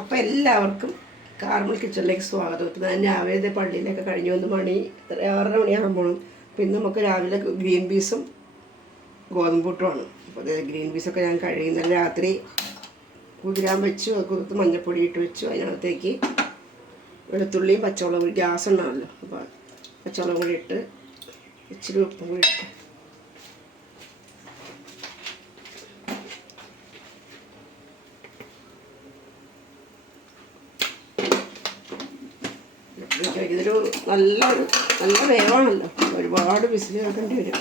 അപ്പോൾ എല്ലാവർക്കും കാർമൽ കിച്ചണിലേക്ക് സ്വാഗതം. ഇപ്പം ഞാൻ രാവിലെ പള്ളിയിലൊക്കെ കഴിഞ്ഞ്. വന്ന് മണി ആറര മണിയാകുമ്പോൾ പിന്നെ നമുക്ക് രാവിലെ ഗ്രീൻ പീസും ഗോതമ്പൂട്ടുമാണ് അപ്പോൾ ഗ്രീൻ പീസൊക്കെ ഞാൻ കഴിയുന്ന രാത്രി കുതിരാൻ വെച്ചു. കുതിർത്ത് മഞ്ഞപ്പൊടി ഇട്ട് വെച്ചു. അതിനകത്തേക്ക് വെളുത്തുള്ളിയും പച്ചവെള്ളം ഗ്യാസ് ഉണ്ടാണല്ലോ അപ്പോൾ പച്ചവെള്ളം കൂടി ഇട്ട് ഇച്ചിരി ഉപ്പും കൂടി ഇട്ട് ഇതൊരു നല്ലൊരു നല്ല വേവാണല്ലോ. ഒരുപാട് വിസിൽ കേൾക്കേണ്ടി വരും.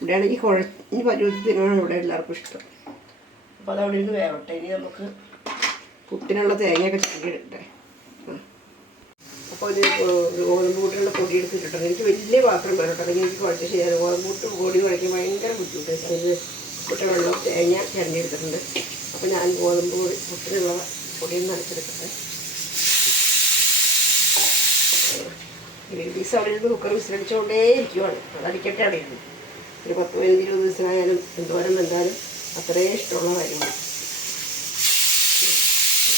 ഇവിടെയാണെങ്കിൽ കുഴഞ്ഞ് പരുവത്തിനാണ് ഇവിടെ എല്ലാവർക്കും ഇഷ്ടം. അപ്പോൾ അത് അവിടെ നിന്ന് വേവട്ടെ. ഇനി നമുക്ക് പുട്ടിനുള്ള തേങ്ങയൊക്കെ ചെറിയിടട്ടെ അപ്പോൾ ഇത് ഗോതമ്പ് കൂട്ടിനുള്ള പൊടി എടുത്തിട്ടുണ്ട്. എനിക്ക് വലിയ പാത്രം വരട്ടെ അല്ലെങ്കിൽ എനിക്ക് കുഴച്ച് ചെയ്യാൻ ഗോതമ്പ് കൂട്ട് പൊടി കുഴയ്ക്കാൻ ഭയങ്കര ബുദ്ധിമുട്ടാണ്. അതിൽ വെള്ളം തേങ്ങ ചിരഞ്ഞെടുത്തിട്ടുണ്ട് അപ്പോൾ ഞാൻ ഗോതമ്പ് പൊടി പുട്ടിനുള്ള പൊടിയൊന്നും അരച്ചെടുക്കട്ടെ. ഗ്രീൻ പീസ് അവിടെ ഇരുന്ന് കുക്കർ വിസിലടിച്ചുകൊണ്ടേ ഇരിക്കുവാണ്. അതടിക്കട്ടെ അവിടെ ഇരുന്ന് ഒരു പത്ത് പതിനഞ്ച് ഇരുപത് ദിവസമായാലും എന്തോരം വെന്താലും അത്രയും ഇഷ്ടമുള്ള കാര്യമാണ്.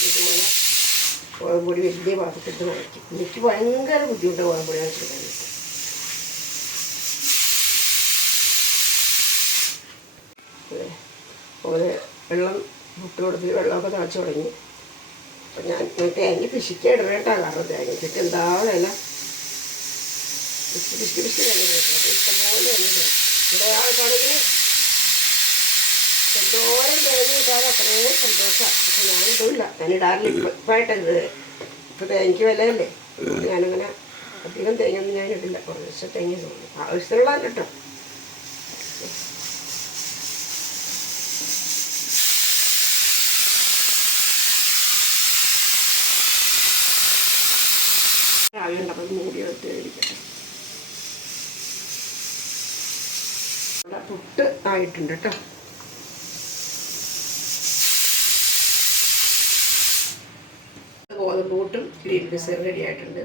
ഇതുപോലെ ഗോതമ്പൊടി വലിയ പാത്രത്തിൽ കുഴയ്ക്കും എനിക്ക് ഭയങ്കര ബുദ്ധിമുട്ട് ഗോതമ്പൊടി കുഴച്ചെടുക്കാൻ അതുപോലെ വെള്ളം മുട്ട കൊടുത്തിട്ട് വെള്ളമൊക്കെ തിളച്ച് തുടങ്ങി. അപ്പം ഞാൻ തേങ്ങ പിശിക്കാൻ കേട്ടോ കാരണം തേങ്ങയ്ക്കൊക്കെ എന്താ വില? പിശി പിശി പിശി തേങ്ങ ഇഷ്ടംപോലെ തന്നെ ഇവിടെ ആൾക്കാണെങ്കിൽ എന്തോരം തേങ്ങ ഇട്ടാൽ അത്രയും സന്തോഷമാണ് പക്ഷെ ഞാനിതുമില്ല ഞാനിടാറില്ല ഇപ്പം ഇപ്പമായിട്ടത് ഇപ്പം തേങ്ങയ്ക്ക് വിലയല്ലേ ഞാനങ്ങനെ അധികം തേങ്ങ ഒന്നും ഞാൻ ഇടില്ല. കുറച്ച് തേങ്ങ തോന്നുന്നു ആവശ്യത്തിനുള്ള കേട്ടോ. ആവിയുണ്ട് അപ്പം മൂടി എടുത്ത് ഇവിടെ പുട്ട് ആയിട്ടുണ്ട് കേട്ടോ. ഗോതമ്പ് പുട്ടും ഗ്രീൻ പീസ് റെഡി ആയിട്ടുണ്ട്.